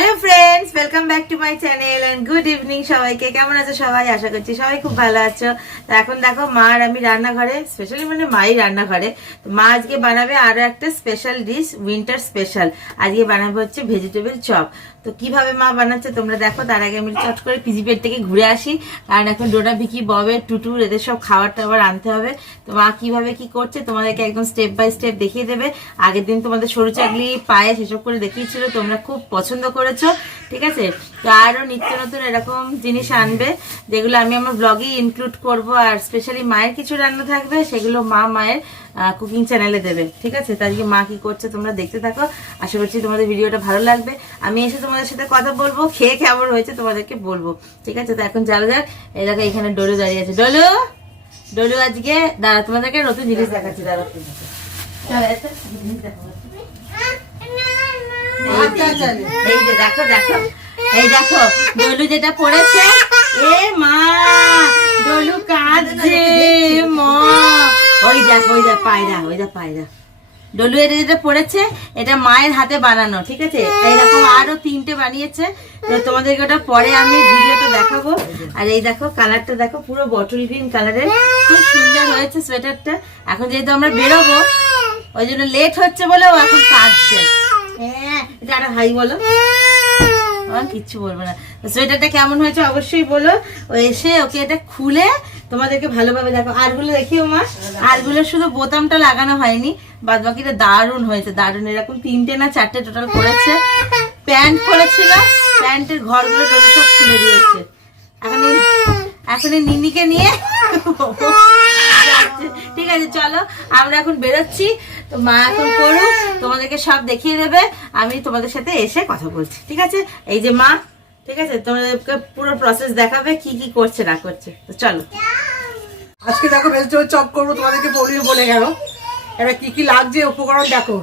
Hello friends, welcome back to my channel and good evening সবাইকে। কেমন আছো সবাই? আশা করছি সবাই খুব ভালো আছো। তো এখন দেখো মা আর আমি রান্নাঘরে, স্পেশালি মানে মাই রান্নাঘরে। তো মা আজকে বানাবে আরো একটা স্পেশাল ডিশ, উইন্টার স্পেশাল। আজকে বানাবে হচ্ছে ভেজিটেবল চপ। তো কিভাবে মা বানাচ্ছে তোমরা দেখো। তার আগে আমি চট করে পিজি পেট থেকে ঘুরে আসি, কারণ এখন ডোনা, ভিকি, ববের, টুটুর এদের সব খাবার টাবার আনতে হবে। তো মা কিভাবে কি করছে তোমাদেরকে একদম স্টেপ বাই স্টেপ দেখিয়ে দেবে। আগের দিন তোমাদের সরু চাকলি পায়ে সেসব করে দেখিয়েছিল, তোমরা খুব পছন্দ করেছো। ঠিক আছে, তো আরো নিত্য নতুন এরকম জিনিস আনবে, যেগুলো আমি আমার ব্লগেই ইনক্লুড করব। আর স্পেশালি মায়ের কিছু রান্না থাকবে, সেগুলো মা মায়ের কুকিং চ্যানেলে দেবে। ঠিক আছে, তো আজকে মা কি করছে তোমরা দেখতে থাকো। আশা করছি তোমাদের ভিডিওটা ভালো লাগবে। আমি এসে তোমাদের সাথে কথা বলবো, খেয়ে কেমন হয়েছে তোমাদেরকে বলবো। ঠিক আছে, তো এখন যারা যাক, এই দেখো এখানে ডলু দাঁড়িয়ে আছে। ডলু ডলু আজকে দাঁড়া, তোমাদেরকে নতুন জিনিস দেখাচ্ছি। দাঁড়া, এই যে দেখো দেখো, এই দেখো ডলু যেটা পড়েছে। এ মা, ডলু কাঁদছে মা। ওই দেখ, ওই দেখ পায়রা, ওই দেখ পায়রা। ডলু এটা যেটা পড়েছে, এটা মায়ের হাতে বানানো। ঠিক আছে, এইরকম আরো 3টে বানিয়েছে। তো তোমাদেরকে ওটা পরে আমি ভিডিওতে দেখাবো। আর এই দেখো কালারটা দেখো, পুরো বটল গ্রিন কালারের, খুব সুন্দর হয়েছে সোয়েটারটা। এখন যেহেতু আমরা বেরোবো, ওই জন্য লেট হচ্ছে বলে ও এখন কাঁদছে। হ্যাঁ, এটা একটা হাই বলো। কিচ্ছু বলবো না। সোয়েটারটা কেমন হয়েছে অবশ্যই বলো। ও এসে ওকে এটা খুলে তোমাদেরকে ভালোভাবে দেখো। আরগুলো দেখিও মা, আরগুলো শুধু বোতামটা লাগানো হয়নি, বাদ বাকিটা দারুণ হয়েছে, দারুণ। এরকম 3টে না 4টে টোটাল করেছে। প্যান্ট করেছিল, প্যান্টের ঘরগুলো সব খুলে দিয়েছে। এখন এই নিনিকে নিয়ে ঠিক আছে, চলো আমরা এখন বেরোচ্ছি। তো মা এখন করুক, তোমাদেরকে সব দেখিয়ে দেবে, আমি তোমাদের সাথে এসে কথা বলছি। ঠিক আছে, এই যে মা, ঠিক আছে, তোমাদেরকে পুরো প্রসেস দেখাবে কি কি করছে না করছে। তো চলো। আজকে দেখো ভেজিটেবল চপ করবো, তোমাদেরকে বলে গেল। এবার কি কি লাগছে উপকরণ দেখো।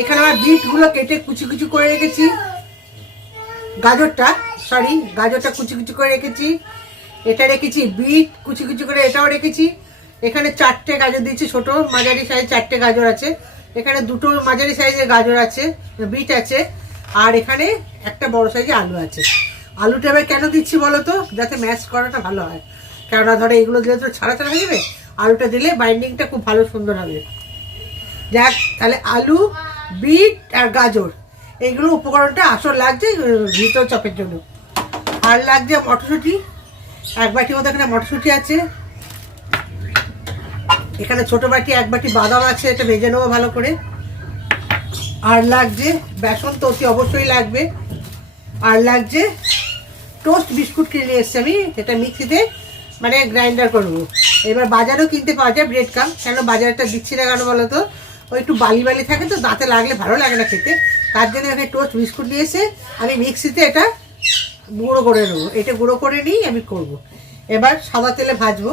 এখানে আমার বিট গুলো কেটে কুচি কুচি করে রেখেছি, গাজরটা কুচি কুচি করে রেখেছি, এটা রেখেছি বিট কুচি কুচি করে, এটাও রেখেছি। এখানে 4টে গাজর দিয়েছি, ছোট মাঝারি সাইজ 4টে গাজর আছে। এখানে 2টো মাঝারি সাইজের গাজর আছে, বিট আছে। আর এখানে একটা বড় সাইজের আলু আছে। আলুটা এবার কেন দিচ্ছি বলো তো, যাতে ম্যাশ করাটা ভালো হয়। কেননা ধরো এগুলো দিলে তো ছাড়া ছাড়া হয়ে যাবে, আলুটা দিলে বাইন্ডিংটা খুব ভালো সুন্দর হবে। যাক, তাহলে আলু, বিট আর গাজর, এইগুলো উপকরণটা আসল লাগছে ভিতর চপের জন্য। আর লাগছে মটরশুঁটি, 1 বাটির মতো এখানে মটরশুঁটি আছে। এখানে ছোট বাটি 1 বাটি বাদাম আছে, এটা ভেজে নেবো ভালো করে। আর লাগছে বেসন, তো অতি অবশ্যই লাগবে। আর লাগছে টোস্ট বিস্কুট কিনে এসছি আমি, এটা মিক্সিতে মানে গ্রাইন্ডার করবো। এবার বাজারেও কিনতে পাওয়া যায় ব্রেড কাম, কেন বাজারটা দিচ্ছি না কেন বলো তো, ওই একটু বালি বালি থাকে তো, দাঁতে লাগলে ভালো লাগে না খেতে। তার জন্য আমি টোস্ট বিস্কুট নিয়ে এসে আমি মিক্সিতে এটা গুঁড়ো করে নেবো। এটা গুঁড়ো করে নিয়েই আমি করব। এবার সাদা তেলে ভাজবো।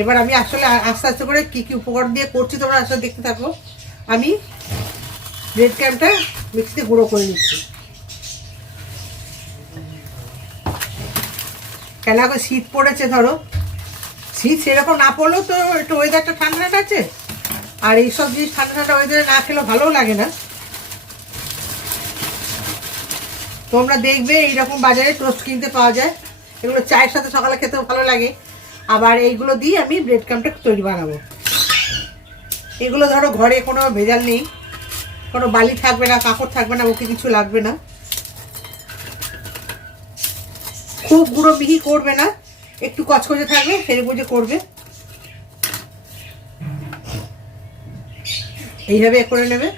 এবার আমি আসলে আস্তে আস্তে করে কী কী উপকরণ দিয়ে করছি তোমরা আসলে দেখতে থাকো। আমি ব্রেড ক্যামটা মিক্সিতে গুঁড়ো করে নিচ্ছি। কেন এখন শীত পড়েছে, ধরো শীত সেরকম না পড়লেও তো একটু ওয়েদারটা ঠান্ডা আছে। আর এইসব জিনিস ঠান্ডা ঠান্ডা ওয়েদারে না খেলেও ভালোও লাগে না। তোমরা দেখবে এইরকম বাজারে টোস্ট কিনতে পাওয়া যায়, এগুলো চায়ের সাথে সকালে খেতেও ভালো লাগে। আবার এইগুলো দিয়ে আমি ব্রেড ক্রামটা তৈরি বানাবো। এগুলো ধরো ঘরে কোনো ভেজাল নেই, কোনো বালি থাকবে না, কাপড় থাকবে না, ওকে কিছু লাগবে না। খুব গুঁড়ো মিহি করবে না, একটু কচকচে থাকবে, সেরে বুঝে করবে। এইভাবে করে নেবে।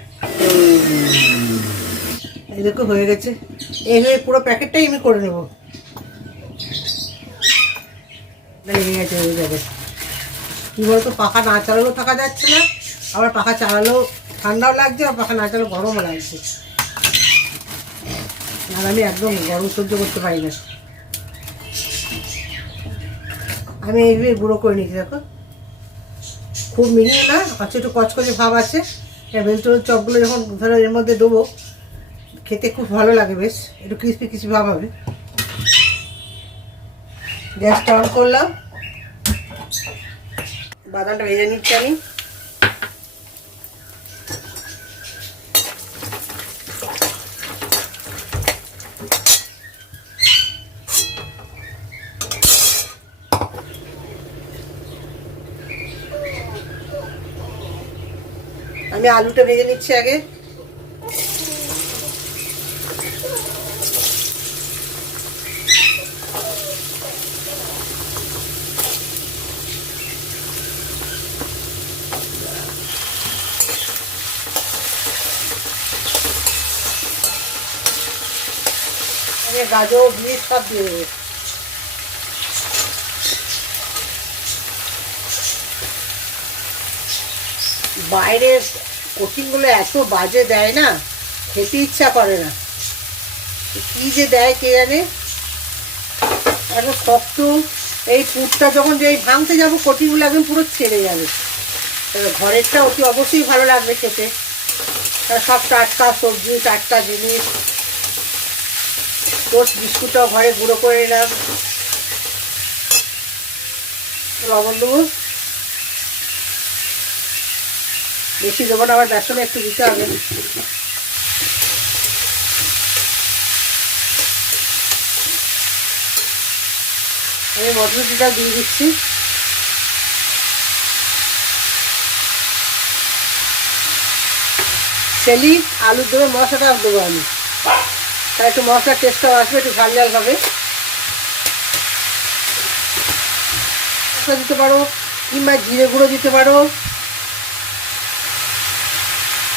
এই দেখো হয়ে গেছে, এইভাবে পুরো প্যাকেটটাই আমি করে নেবো। লেগে গেছে, হয়ে যাবে। কী বলতো, পাখা না চালালেও থাকা যাচ্ছে না, আবার পাখা চালালেও ঠান্ডাও লাগছে, আর পাখা না চালালেও গরমও লাগছে। আর আমি একদম গরম সহ্য করতে পারি না। আমি এইভাবে গুঁড়ো করে নিচ্ছি, দেখো খুব মিহি না, আচ্ছা একটু কচকচে ভাব আছে। ভেজিটেবল চপগুলো যখন ধরো এর মধ্যে দেবো, খেতে খুব ভালো লাগে, বেশ একটু ক্রিস্পি ক্রিস্পি ভাব হবে। গ্যাসটা অন করলাম, বাদামটা ভেজে নিচ্ছি আমি। আমি আলুটা ভেজে নিচ্ছি আগে। গাজর বিট সব দিয়ে দেবো। বাইরের কোচিংগুলো এত বাজে দেয় না, খেতে ইচ্ছা করে না। কি যে দেয় কে জানে, এত শক্ত। এই পুরটা যখন যে ভাঙতে যাবো কোচিংগুলো একদম পুরো ছেড়ে যাবে। ঘরেরটা অতি অবশ্যই ভালো লাগবে খেতে, সব টাটকা সবজি, টাটকা জিনিস। টোস্ট বিস্কুটটাও ঘরে গুঁড়ো করে নিলাম। লবণ দেবো, বেশি দেবো না, আবার বেসনে একটু দিতে হবে। আমি মটরশুঁটিটাও দিয়ে দিচ্ছি। সেলি আলুর দেবো, মশলাটা দেবো আমি, তাই একটু মশলার টেস্টটাও আসবে, একটু ঝাল ঝাল হবে। মশলা দিতে পারো কিংবা জিরে গুঁড়ো দিতে পারো,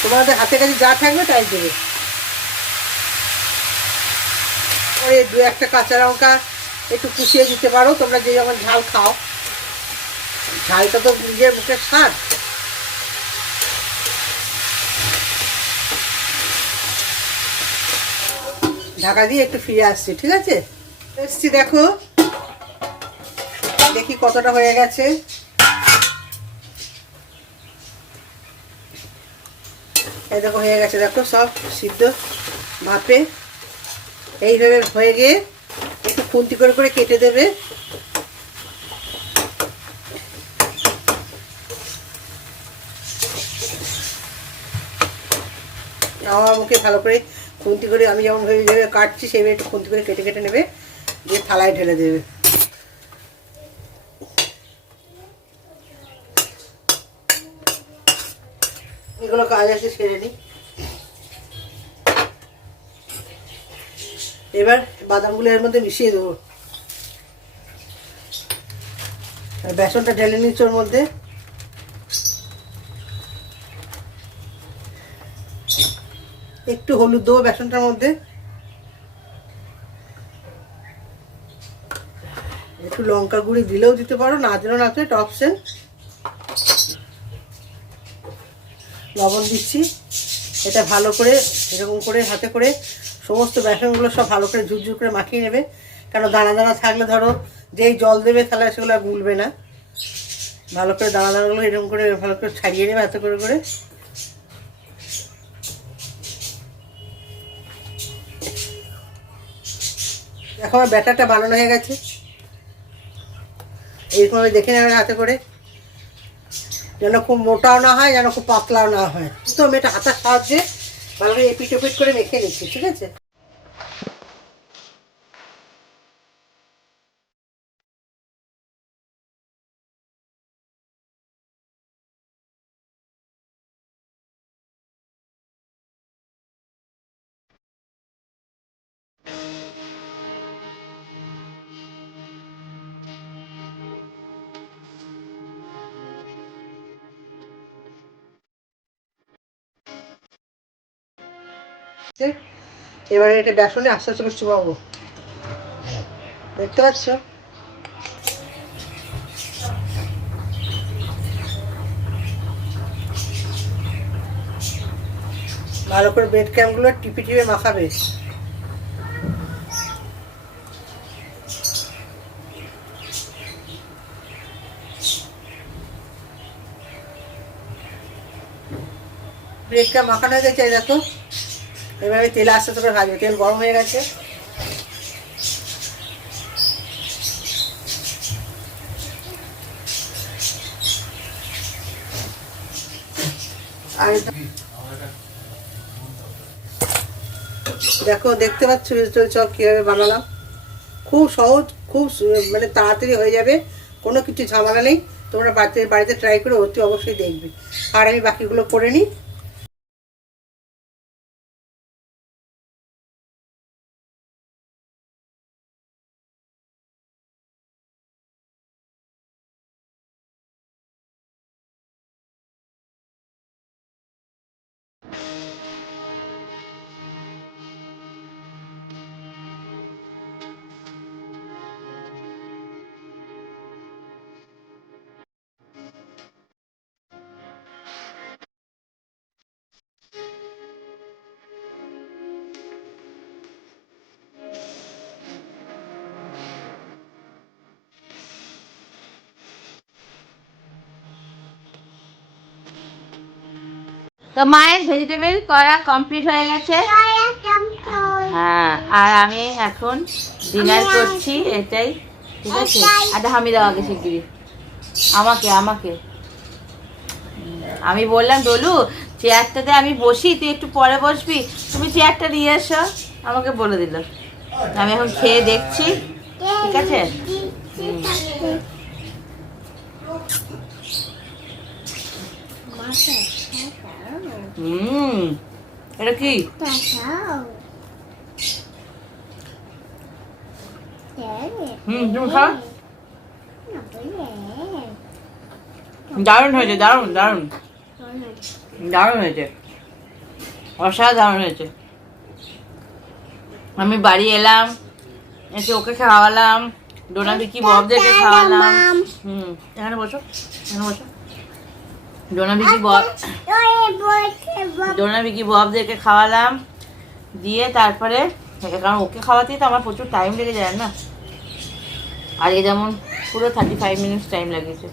তোমাদের হাতে কাছে যা থাকবে তাই দেবে। পরে 2-1টা কাঁচা লঙ্কা একটু কুচিয়ে দিতে পারো, তোমরা যে যখন ঝাল খাও। ঝালটা তো নিজের মুখের স্বাদ। ঢাকা দিয়ে একটু ফিরে আসছি, ঠিক আছে? এসছি, দেখো দেখি কতটা হয়ে গেছে। এই দেখো হয়ে গেছে, দেখো সব সিদ্ধ ভাপে। এইভাবে হয়ে গিয়ে একটু খুন্তি করে করে কেটে দেবে। আমার মুখে ভালো করে খুন্তি করে আমি যেমন ভেবে কাটছি সেইভাবে একটু খুন্তি করে কেটে কেটে নেবে, দিয়ে থালায় ঢেলে দেবে। এগুলো কাজ আছে, সেরে নিই। এবার বাদামগুলো এর মধ্যে মিশিয়ে দেবো, আর বেসনটা ঢেলে নিচ্ছি ওর মধ্যে। একটু হলুদ দেবো বেসনটার মধ্যে, একটু লঙ্কা গুঁড়ি দিলেও দিতে পারো, না দিলেও না, এটা অপশন। লবণ দিচ্ছি। এটা ভালো করে এরকম করে হাতে করে সমস্ত বেসনগুলো সব ভালো করে ঝুরঝুর করে মাখিয়ে নেবে, কেন দানা দানা থাকলে ধরো যেই জল দেবে তাহলে সেগুলো আর গুলবে না। ভালো করে দানা দানাগুলো এরকম করে ভালো করে ছাড়িয়ে নেবে হাতে করে করে। দেখো আমার ব্যাটারটা বানানো হয়ে গেছে, এরকম দেখে নেবে হাতে করে, যেন খুব মোটাও না হয়, যেন খুব পাতলাও না হয়। তো আমি এটা হাতের সাহায্যে ভালো করে এপিট ওপিট করে মেখে নিচ্ছি, ঠিক আছে? এবারে এটা বেসনে আস্তে আস্তে করে চুবাবো, দেখতে পাচ্ছ? ভালো করে ব্রেড ক্রাম্বগুলো টিপে টিপে মাখাবে। ব্রেড ক্রাম্ব মাখানো হয়ে গেছে, দেখো। এভাবে তেলে আস্তে আস্তে করে ভাজবে, তেল গরম হয়ে গেছে। আর দেখো, দেখতে পাচ্ছ ভেজিটেবল চপ কীভাবে বানালাম। খুব সহজ, খুব মানে তাড়াতাড়ি হয়ে যাবে, কোনো কিছু ঝামেলা নেই। তোমরা বাড়িতে ট্রাই করে অতি অবশ্যই দেখবে। আর আমি বাকিগুলো করে নিই। তো মায়ের ভেজিটেবল করা কমপ্লিট হয়ে গেছে। হ্যাঁ, আর আমি এখন ডিনার করছি, এটাই। ঠিক আছে, একটা হামি দাও আগে শিগগিরি আমাকে আমাকে। আমি বললাম দোলু চেয়ারটাতে আমি বসি, তুই একটু পরে বসবি, তুমি চেয়ারটা নিয়ে এসো, আমাকে বলে দিল। আমি এখন খেয়ে দেখছি। ঠিক আছে, এটা কি? তুমি খাও। দারুণ হয়েছে, দারুণ দারুণ দারুণ হয়েছে, অসাধারণ হয়েছে। আমি বাড়ি এলাম, এসে ওকে খাওয়ালাম, ডোনা বিকি ববদেরকে খাওয়ালাম। এখানে বসো, এখানে বসো। ডোনা বিকি ববদেরকে খাওয়ালাম, দিয়ে তারপরে, কারণ ওকে খাওয়াতেই তো আমার প্রচুর টাইম লেগে যায় না। আর এই যেমন পুরো 35 মিনিটস টাইম লাগিয়েছে।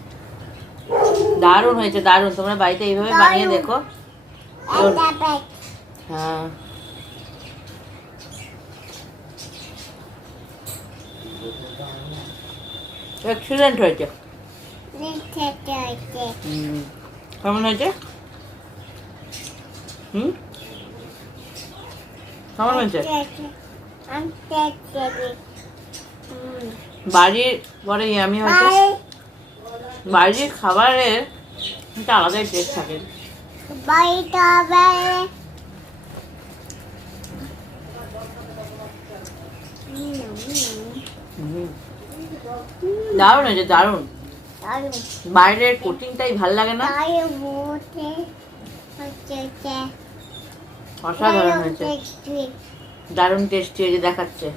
দারুণ হয়েছে, দারুণ। তোমরা বাড়িতে এইভাবে বানিয়ে দেখো। হ্যাঁ, এক্সিলেন্ট হয়েছে। কেমন হয়েছে? কেমন হয়েছে? বাড়ির বড় ইয়ামি হয়েছে। বাড়ির খাবারের একটা আলাদাই টেস্ট থাকে। দারুণ হয়েছে, দারুণ। বাইরের কোটিংটাই ভাল লাগে না? অসাধারণ হয়েছে, দারুণ টেস্টি হয়েছে দেখাচ্ছে।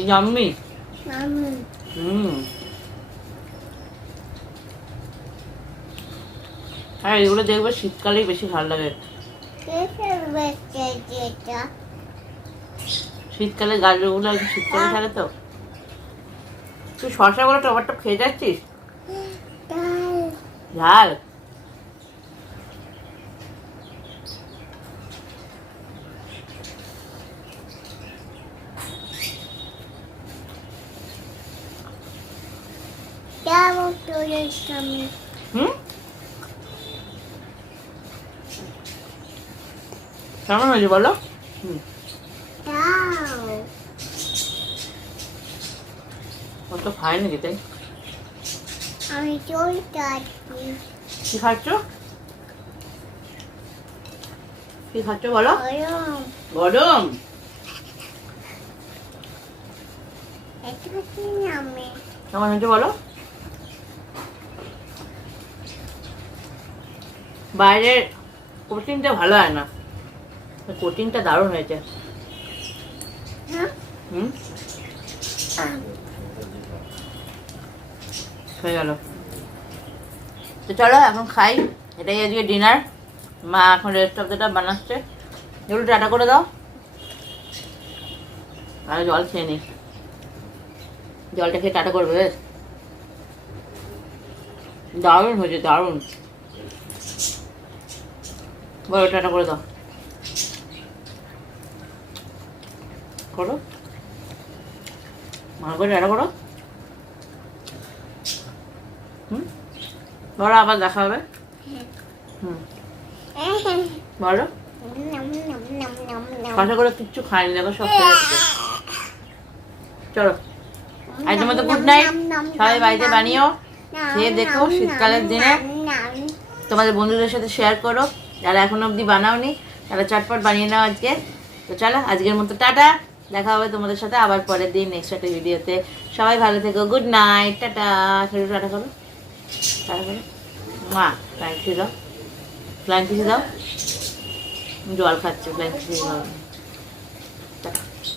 ইয়াম্মি। হ্যাঁ, এগুলো দেখবে শীতকালেই বেশি ভালো লাগে। শীতকালে গাজরগুলো শীতকালে থাকে তো। তুই শশাগুলো টমাটো খেয়ে যাচ্ছিস? ঝাল। কেমন হয়েছে বলো? অত খায় নাকি তাই? কি খাচ্ছ? কি খাচ্ছ বলো? গরম। কেমন হয়েছে বলো? বাইরের কোটিংটা ভালো হয় না, কোটিংটা দারুণ হয়েছে। হয়ে গেল। তো চলো এখন খাই, এটাই আজকে ডিনার। মা এখন রেস্ট অফ দ্যটা বানাচ্ছে। এগুলো টাটা করে দাও, আর জল খেয়ে নি। জলটা খেয়ে টাটা করবে। বেশ দারুণ হয়েছে, দারুণ। বলো টাটা করে দাও, করো ভালো করে টাটা করো। বলো আবার দেখা হবে। বলো কষ্ট করে কিচ্ছু খাইনি, দেখো সব খেয়ে যাচ্ছে। চলো আজকের মতো গুড নাইট। সবাই বাড়িতে বানিও, খেয়ে দেখো শীতকালের দিনে। তোমাদের বন্ধুদের সাথে শেয়ার করো, যারা এখনো অবধি বানাওনি তারা চটপট বানিয়ে নাও আজকে। তো চলো আজকের মতো টাটা, দেখা হবে তোমাদের সাথে আবার পরের দিন নেক্সট একটা ভিডিওতে। সবাই ভালো থেকো, গুড নাইট, টাটা। খেলে টাটা করো, টাটা করো। মা ফ্লাইং কিস দাও, ফ্লাইং কিস দাও। জল খাচ্ছে, ফ্লাইং কিস দাও।